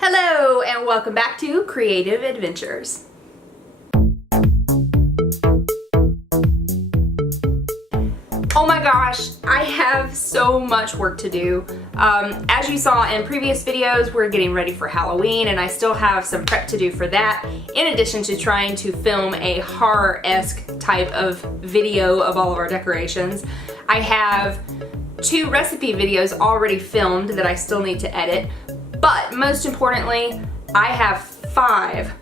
Hello and welcome back to Creative Adventures. Oh my gosh, I have so much work to do. As you saw in previous videos, we're getting ready for Halloween and I still have some prep to do for that, in addition to trying to film a horror-esque type of video of all of our decorations. I have 2 recipe videos already filmed that I still need to edit, but most importantly, I have 5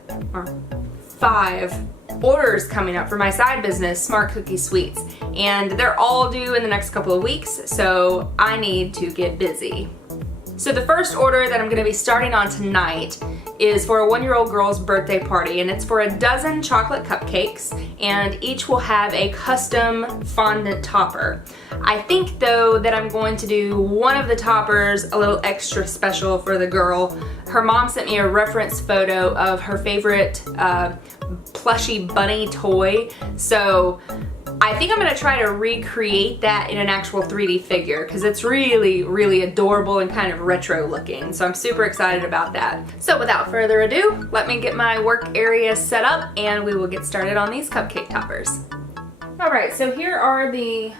orders coming up for my side business, Smart Cookie Sweets, and they're all due in the next couple of weeks, so I need to get busy. So the first order that I'm going to be starting on tonight is for a 1-year-old girl's birthday party, and it's for a dozen chocolate cupcakes, and each will have a custom fondant topper. I think though that I'm going to do one of the toppers a little extra special for the girl. Her mom sent me a reference photo of her favorite plushy bunny toy, so I think I'm going to try to recreate that in an actual 3D figure because it's really adorable and kind of retro looking. So I'm super excited about that. So without further ado, let me get my work area set up and we will get started on these cupcake toppers. Alright, so here are the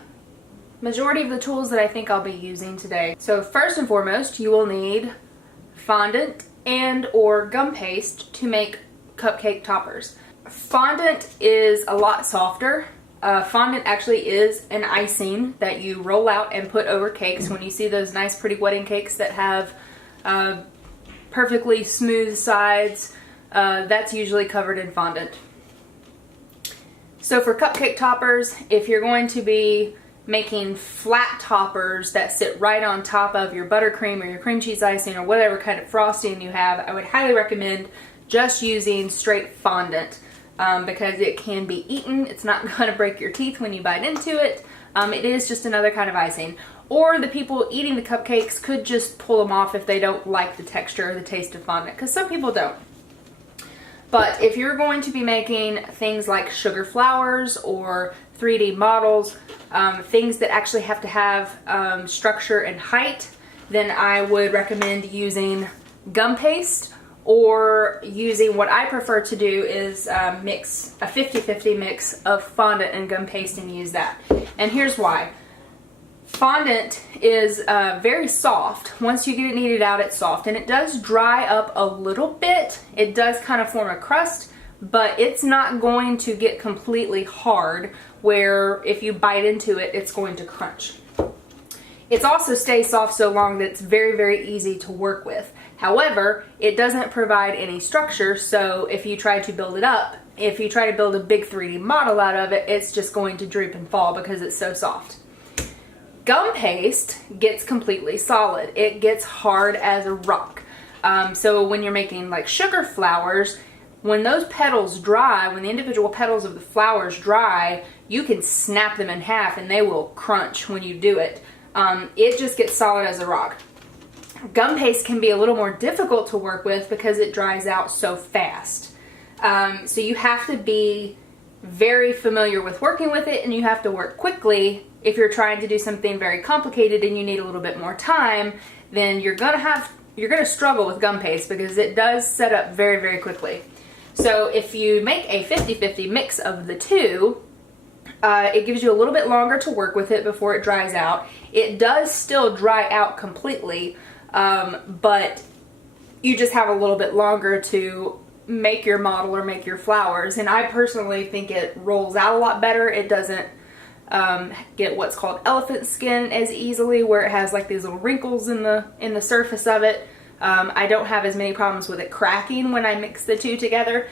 majority of the tools that I think I'll be using today. So first and foremost, you will need fondant and or gum paste to make cupcake toppers. Fondant is a lot softer. Fondant actually is an icing that you roll out and put over cakes. When you see those nice pretty wedding cakes that have perfectly smooth sides, that's usually covered in fondant. So for cupcake toppers, if you're going to be making flat toppers that sit right on top of your buttercream or your cream cheese icing or whatever kind of frosting you have, I would highly recommend just using straight fondant. Because it can be eaten. It's not going to break your teeth when you bite into it. It is just another kind of icing. Or the people eating the cupcakes could just pull them off if they don't like the texture or the taste of fondant, because some people don't. But if you're going to be making things like sugar flowers or 3D models, things that actually have to have structure and height, then I would recommend using gum paste, or using what I prefer to do is mix a 50-50 mix of fondant and gum paste and use that. And here's why. Fondant is very soft. Once you get it kneaded out, it's soft, and it does dry up a little bit. It does kind of form a crust, but it's not going to get completely hard where if you bite into it, it's going to crunch. It also stays soft so long that it's very easy to work with. However, it doesn't provide any structure, so if you try to build it up, if you try to build a big 3D model out of it, it's just going to droop and fall because it's so soft. Gum paste gets completely solid. It gets hard as a rock. So when you're making like sugar flowers, when those petals dry, when the individual petals of the flowers dry, you can snap them in half and they will crunch when you do it. It just gets solid as a rock. Gum paste can be a little more difficult to work with because it dries out so fast. So you have to be very familiar with working with it, and you have to work quickly. If you're trying to do something very complicated and you need a little bit more time, then you're gonna struggle with gum paste because it does set up very quickly. So if you make a 50-50 mix of the two, it gives you a little bit longer to work with it before it dries out. It does still dry out completely, but you just have a little bit longer to make your model or make your flowers. And I personally think it rolls out a lot better. It doesn't get what's called elephant skin as easily, where it has like these little wrinkles in the surface of it. I don't have as many problems with it cracking when I mix the two together.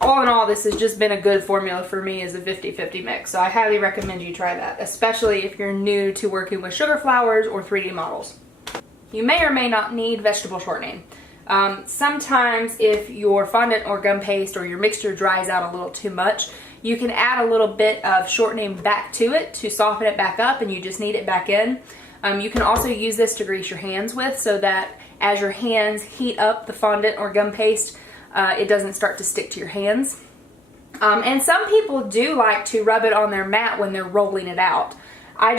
All in all, this has just been a good formula for me as a 50-50 mix, so I highly recommend you try that, especially if you're new to working with sugar flowers or 3D models. You may or may not need vegetable shortening. Sometimes if your fondant or gum paste or your mixture dries out a little too much, you can add a little bit of shortening back to it to soften it back up, and you just knead it back in. You can also use this to grease your hands with, so that as your hands heat up the fondant or gum paste, it doesn't start to stick to your hands. And some people do like to rub it on their mat when they're rolling it out. I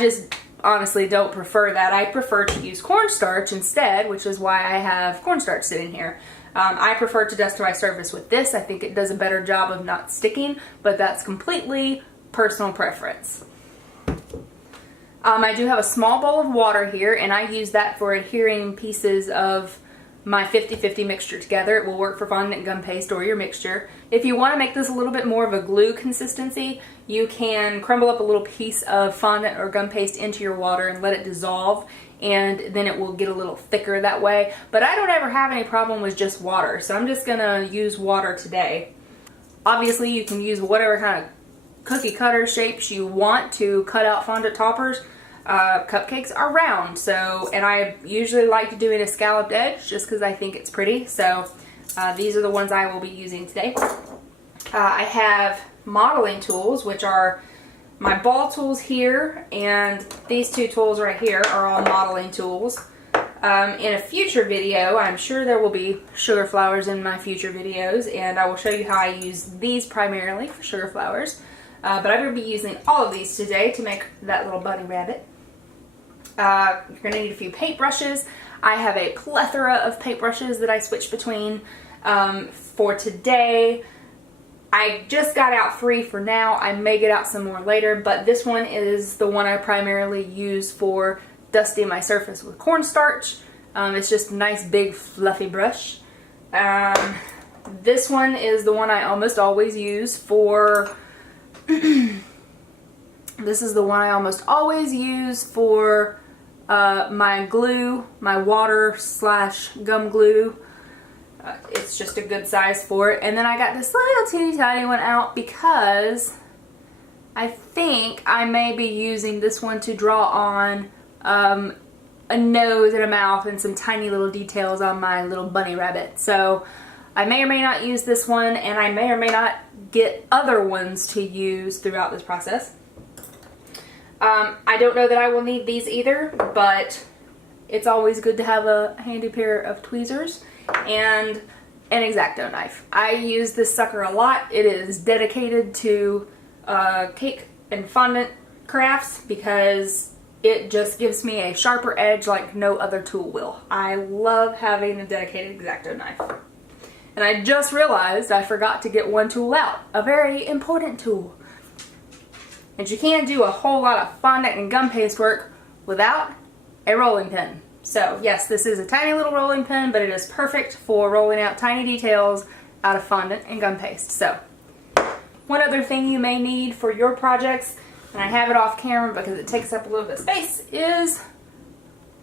honestly don't prefer that. I prefer to use cornstarch instead, which is why I have cornstarch sitting here. I prefer to dust my surface with this. I think it does a better job of not sticking, but that's completely personal preference. I do have a small bowl of water here, and I use that for adhering pieces of my 50-50 mixture together. It will work for fondant, gum paste, or your mixture. If you want to make this a little bit more of a glue consistency, you can crumble up a little piece of fondant or gum paste into your water and let it dissolve, and then it will get a little thicker that way. But I don't ever have any problem with just water, so I'm just gonna use water today. Obviously, you can use whatever kind of cookie cutter shapes you want to cut out fondant toppers. Cupcakes are round, so, and I usually like doing a scalloped edge just because I think it's pretty. So these are the ones I will be using today. I have modeling tools, which are my ball tools here, and these two tools right here are all modeling tools. In a future video, I'm sure there will be sugar flowers in my future videos, and I will show you how I use these primarily for sugar flowers. But I'm going to be using all of these today to make that little bunny rabbit. You're going to need a few paint brushes. I have a plethora of paint brushes that I switch between for today. I just got out 3 for now. I may get out some more later, but this one is the one I primarily use for dusting my surface with cornstarch. It's just a nice big fluffy brush. This one is the one I almost always use for this is the one I almost always use for my glue, my water / gum glue. It's just a good size for it. And then I got this little teeny tiny one out because I think I may be using this one to draw on a nose and a mouth and some tiny little details on my little bunny rabbit. So I may or may not use this one, and I may or may not get other ones to use throughout this process. I don't know that I will need these either, but it's always good to have a handy pair of tweezers and an X-Acto knife. I use this sucker a lot. It is dedicated to cake and fondant crafts because it just gives me a sharper edge like no other tool will. I love having a dedicated X-Acto knife. And I just realized I forgot to get one tool out, a very important tool. And you can't do a whole lot of fondant and gum paste work without a rolling pin. So yes, this is a tiny little rolling pin, but it is perfect for rolling out tiny details out of fondant and gum paste. So one other thing you may need for your projects, and I have it off camera because it takes up a little bit of space, is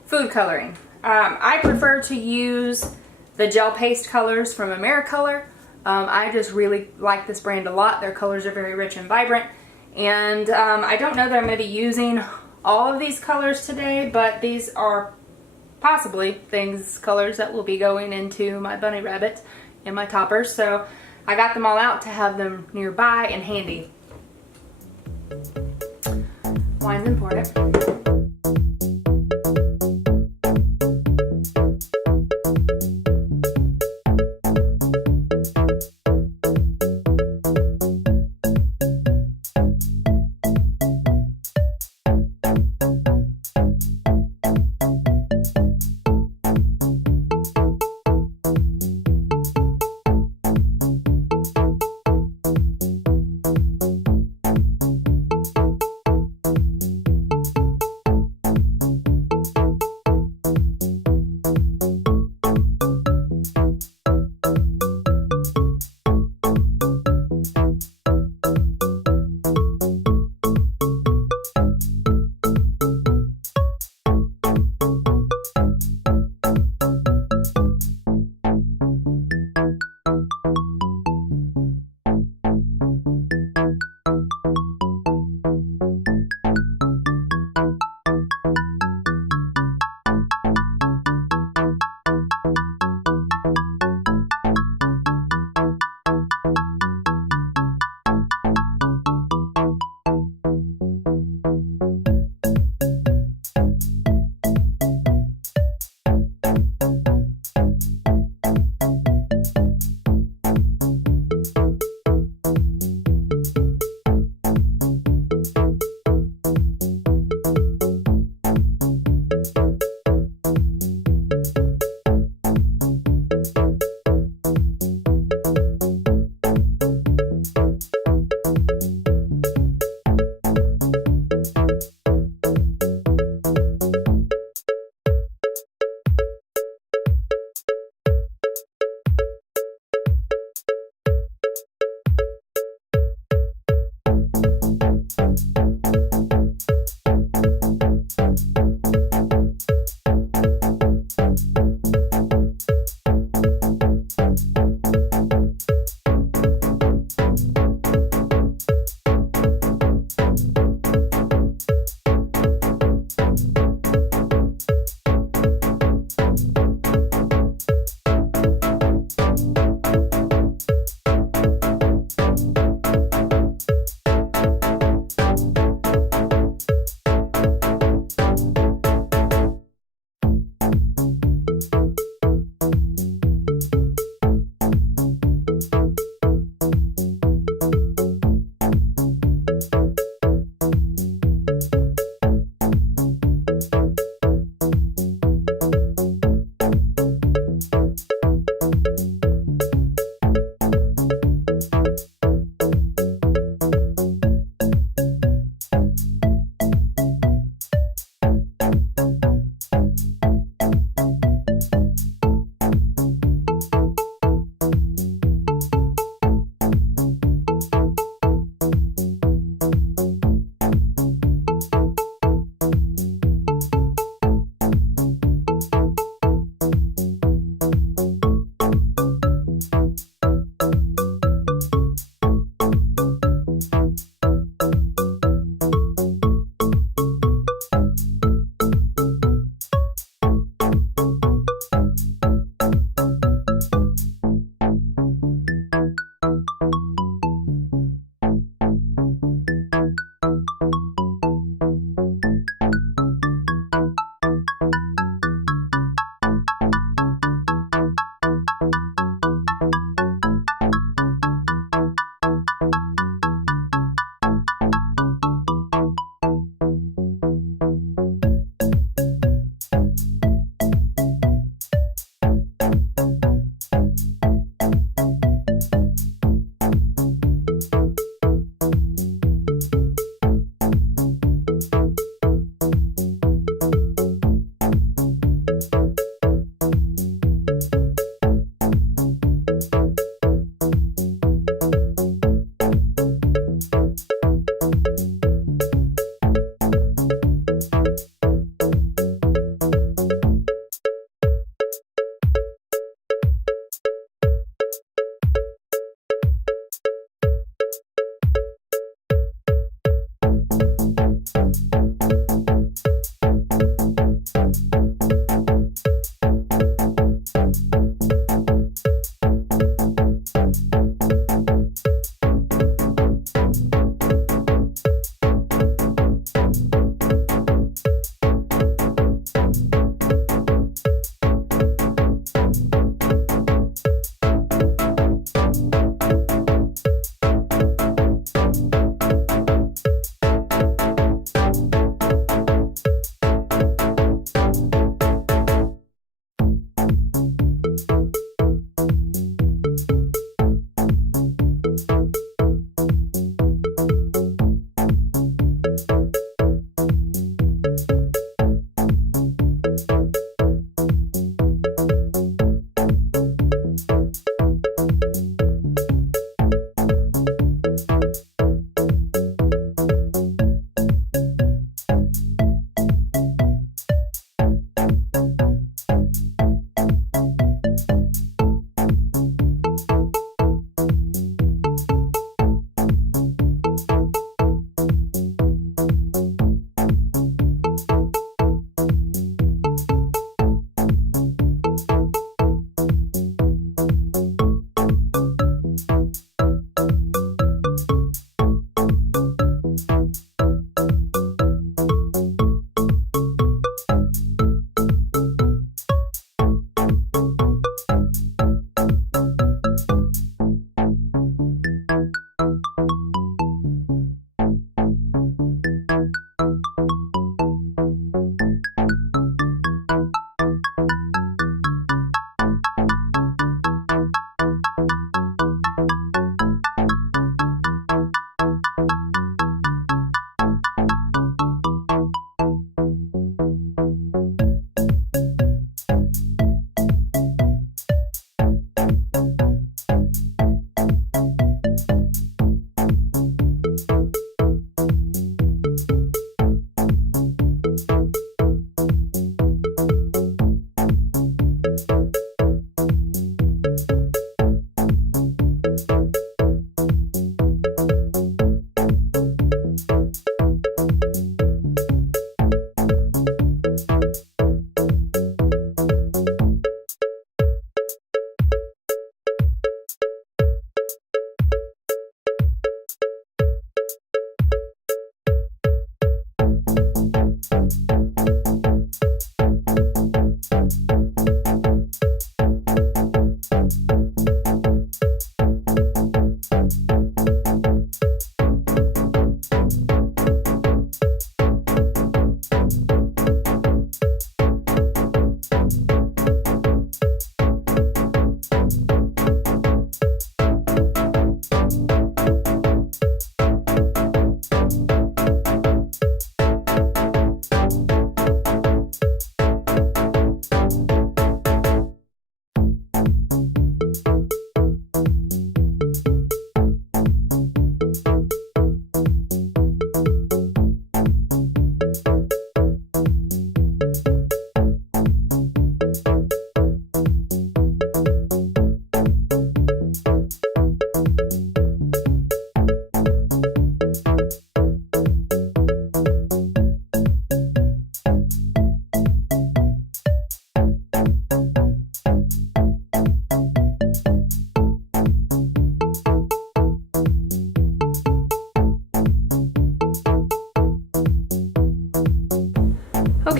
food coloring. I prefer to use the gel paste colors from AmeriColor. I just really like this brand a lot. Their colors are very rich and vibrant. And I don't know that I'm going to be using all of these colors today, but these are possibly colors that will be going into my bunny rabbit and my toppers. So I got them all out to have them nearby and handy. Wine's important.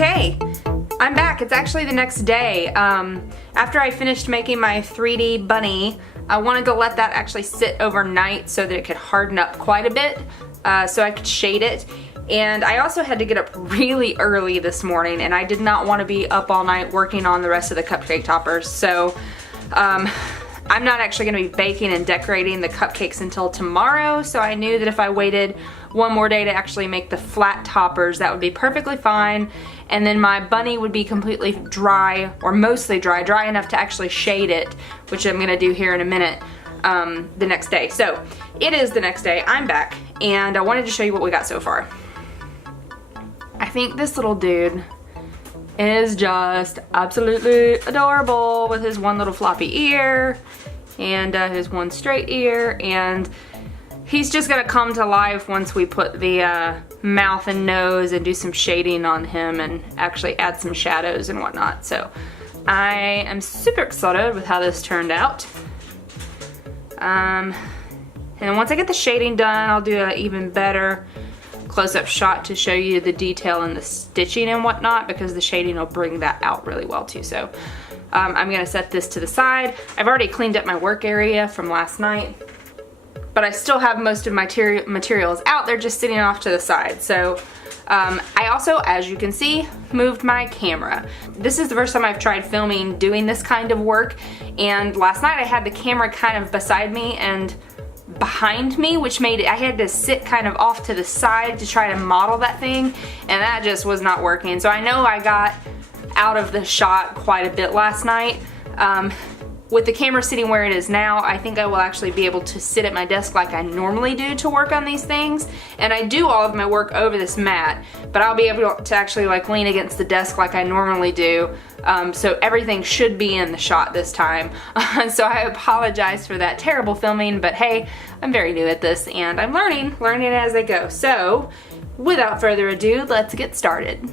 Okay, I'm back. It's actually the next day. After I finished making my 3D bunny, I wanted to let that actually sit overnight so that it could harden up quite a bit, so I could shade it. And I also had to get up really early this morning, and I did not want to be up all night working on the rest of the cupcake toppers. So I'm not actually going to be baking and decorating the cupcakes until tomorrow, so I knew that if I waited one more day to actually make the flat toppers, that would be perfectly fine. And then my bunny would be completely dry, or mostly dry enough to actually shade it, which I'm going to do here in a minute, the next day. So it is the next day. I'm back, and I wanted to show you what we got so far. I think this little dude is just absolutely adorable with his one little floppy ear and his one straight ear, and he's just gonna come to life once we put the mouth and nose and do some shading on him and actually add some shadows and whatnot. So I am super excited with how this turned out. And then once I get the shading done, I'll do an even better close-up shot to show you the detail and the stitching and whatnot, because the shading will bring that out really well too. So I'm gonna set this to the side. I've already cleaned up my work area from last night, but I still have most of my materials out there just sitting off to the side. So I also, as you can see, moved my camera. This is the first time I've tried filming doing this kind of work, and last night I had the camera kind of beside me and behind me, which made it, I had to sit kind of off to the side to try to model that thing, and that just was not working. So I know I got out of the shot quite a bit last night. With the camera sitting where it is now, I think I will actually be able to sit at my desk like I normally do to work on these things. And I do all of my work over this mat, but I'll be able to actually like lean against the desk like I normally do. So everything should be in the shot this time. So I apologize for that terrible filming, but hey, I'm very new at this and I'm learning as I go. So without further ado, let's get started.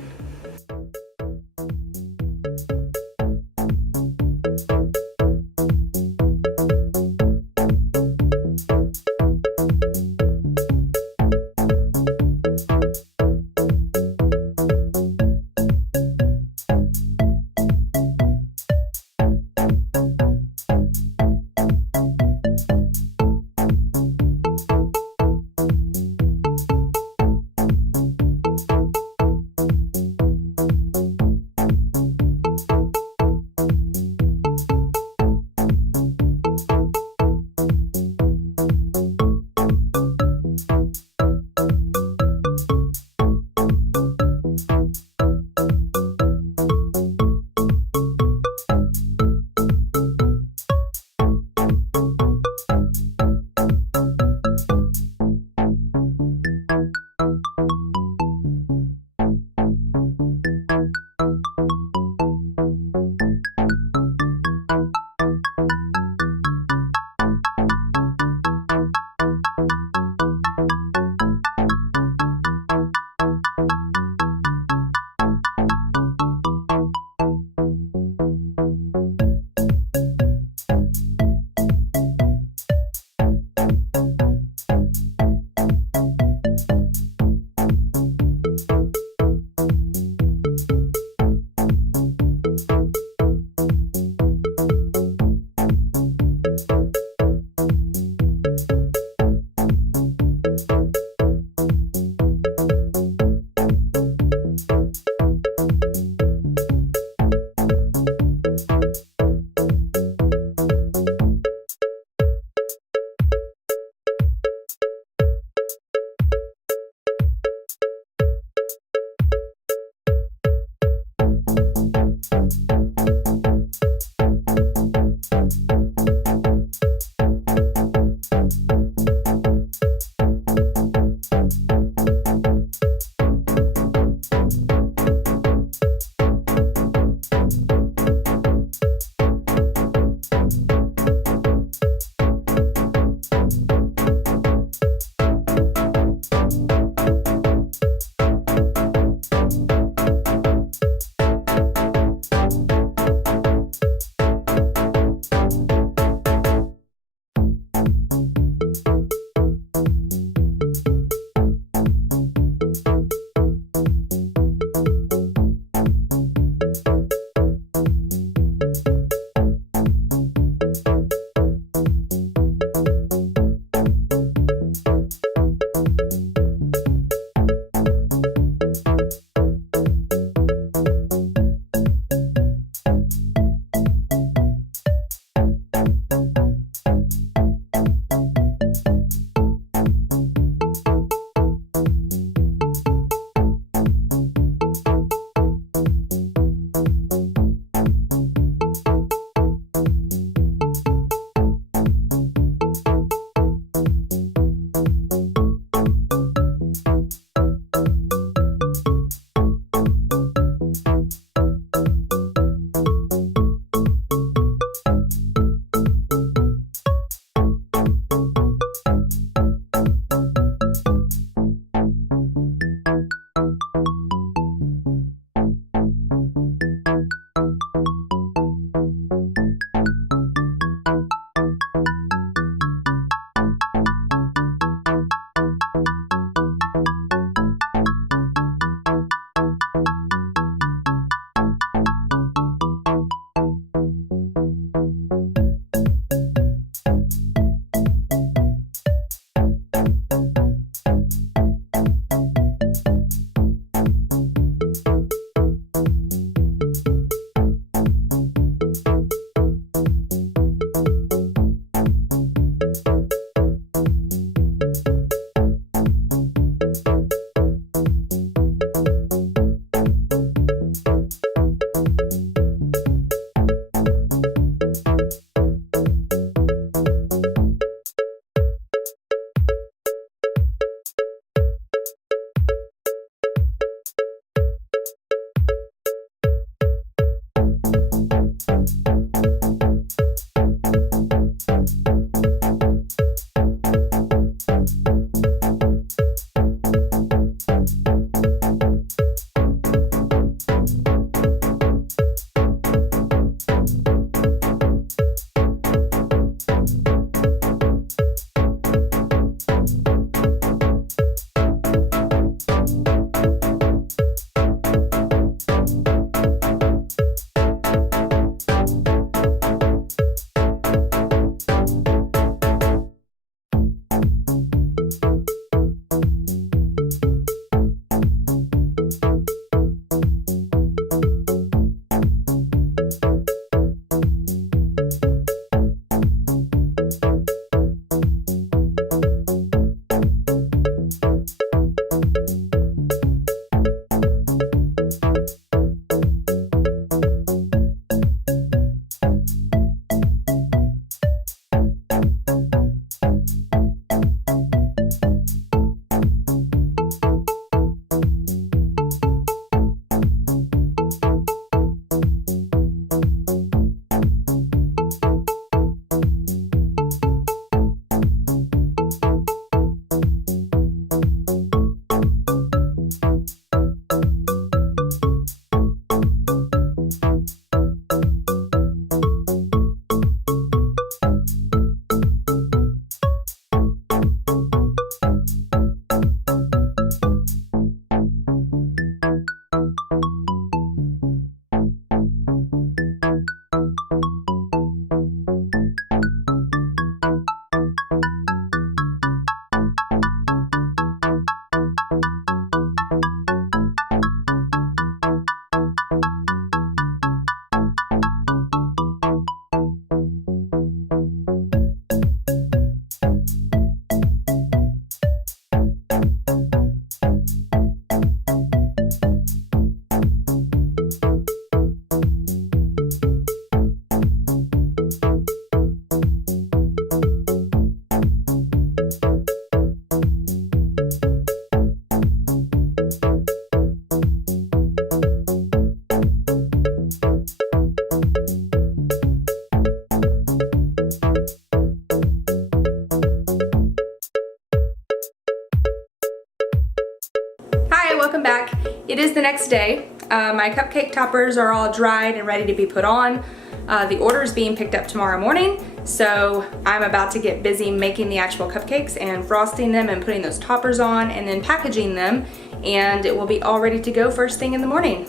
It is the next day. My cupcake toppers are all dried and ready to be put on. The order is being picked up tomorrow morning, so I'm about to get busy making the actual cupcakes and frosting them and putting those toppers on and then packaging them, and it will be all ready to go first thing in the morning.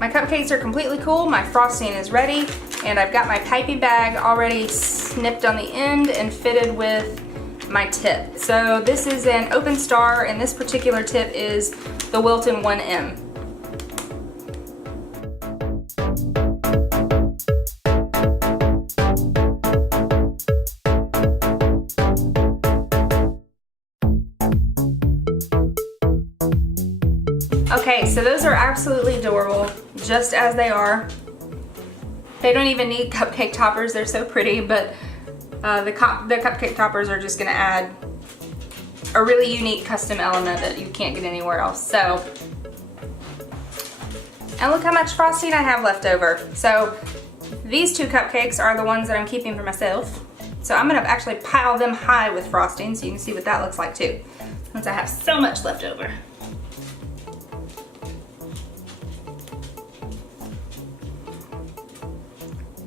My cupcakes are completely cool, my frosting is ready, and I've got my piping bag already snipped on the end and fitted with my tip. So this is an open star, and this particular tip is the Wilton 1M. Okay, so those are absolutely adorable, just as they are. They don't even need cupcake toppers, they're so pretty, but the cupcake toppers are just gonna add a really unique custom element that you can't get anywhere else. So, and look how much frosting I have left over. So these two cupcakes are the ones that I'm keeping for myself. So I'm gonna actually pile them high with frosting so you can see what that looks like too, since I have so much left over.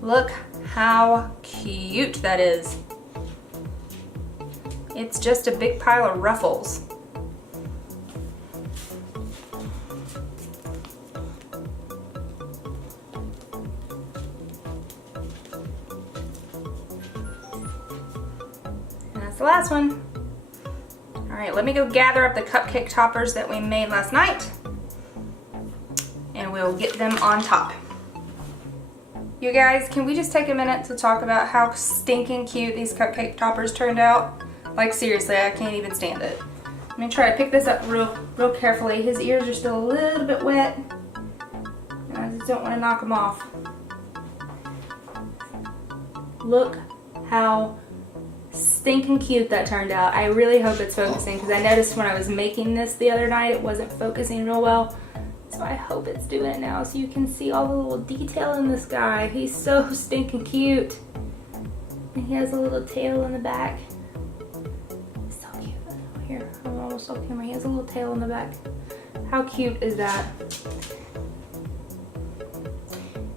Look how cute that is. It's just a big pile of ruffles. And that's the last one. All right, let me go gather up the cupcake toppers that we made last night, and we'll get them on top. You guys, can we just take a minute to talk about how stinking cute these cupcake toppers turned out? Like seriously, I can't even stand it. I'm gonna try to pick this up real carefully. His ears are still a little bit wet, and I just don't want to knock them off. Look how stinking cute that turned out. I really hope it's focusing, because I noticed when I was making this the other night, it wasn't focusing real well. So I hope it's doing it now so you can see all the little detail in this guy. He's so stinking cute. And he has a little tail in the back. He's so cute. Here, I'm almost off camera. He has a little tail in the back. How cute is that?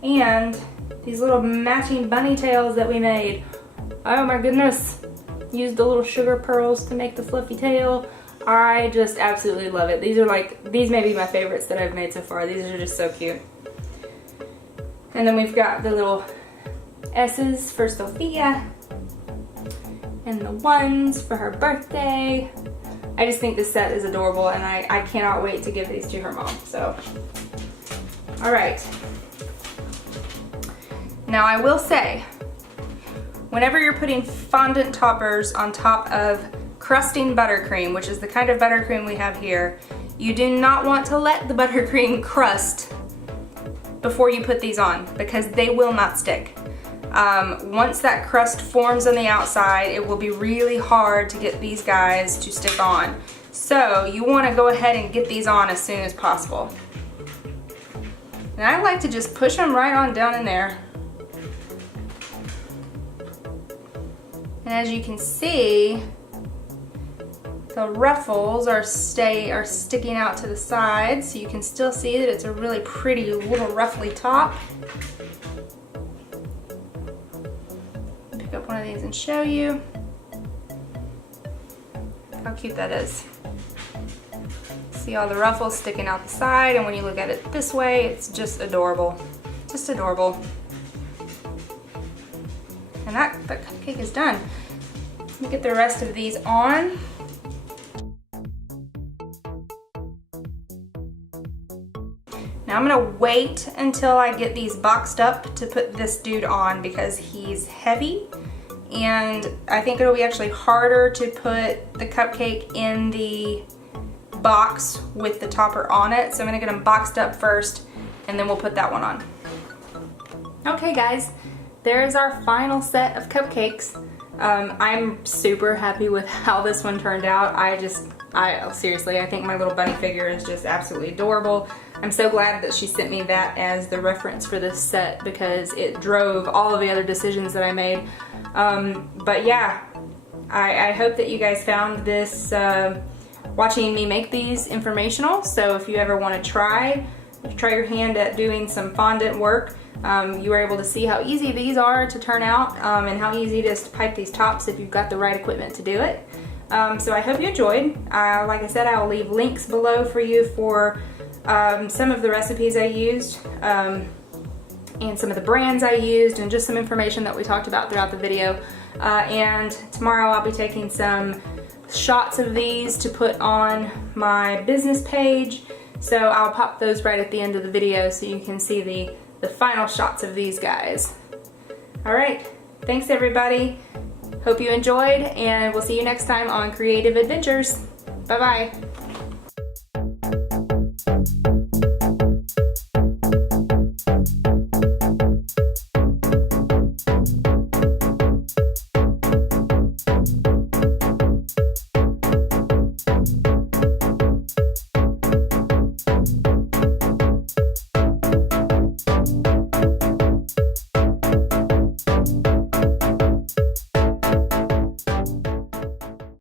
And these little matching bunny tails that we made. Oh my goodness. Used the little sugar pearls to make the fluffy tail. I just absolutely love it. These may be my favorites that I've made so far. These are just so cute. And then we've got the little S's for Sophia and the ones for her birthday. I just think this set is adorable, and I cannot wait to give these to her mom. So, all right. Now I will say, whenever you're putting fondant toppers on top of crusting buttercream, which is the kind of buttercream we have here, you do not want to let the buttercream crust before you put these on, because they will not stick. Once that crust forms on the outside, it will be really hard to get these guys to stick on. So you want to go ahead and get these on as soon as possible. And I like to just push them right on down in there. And as you can see, the ruffles are sticking out to the side, so you can still see that it's a really pretty little ruffly top. Pick up one of these and show you how cute that is. See all the ruffles sticking out the side, and when you look at it this way, it's just adorable. Just adorable. And that cupcake is done. Let me get the rest of these on. Now I'm gonna wait until I get these boxed up to put this dude on, because he's heavy, and I think it'll be actually harder to put the cupcake in the box with the topper on it. So I'm gonna get them boxed up first, and then we'll put that one on. Okay guys, there's our final set of cupcakes. I'm super happy with how this one turned out. Seriously, I think my little bunny figure is just absolutely adorable. I'm so glad that she sent me that as the reference for this set, because it drove all of the other decisions that I made. But yeah, I hope that you guys found this watching me make these informational. So if you ever want to try your hand at doing some fondant work, you were able to see how easy these are to turn out and how easy it is to pipe these tops if you've got the right equipment to do it. So I hope you enjoyed. Like I said, I'll leave links below for you for some of the recipes I used and some of the brands I used and just some information that we talked about throughout the video. And tomorrow I'll be taking some shots of these to put on my business page. So I'll pop those right at the end of the video so you can see the final shots of these guys. Alright, thanks everybody. Hope you enjoyed, and we'll see you next time on Creative Adventures. Bye bye.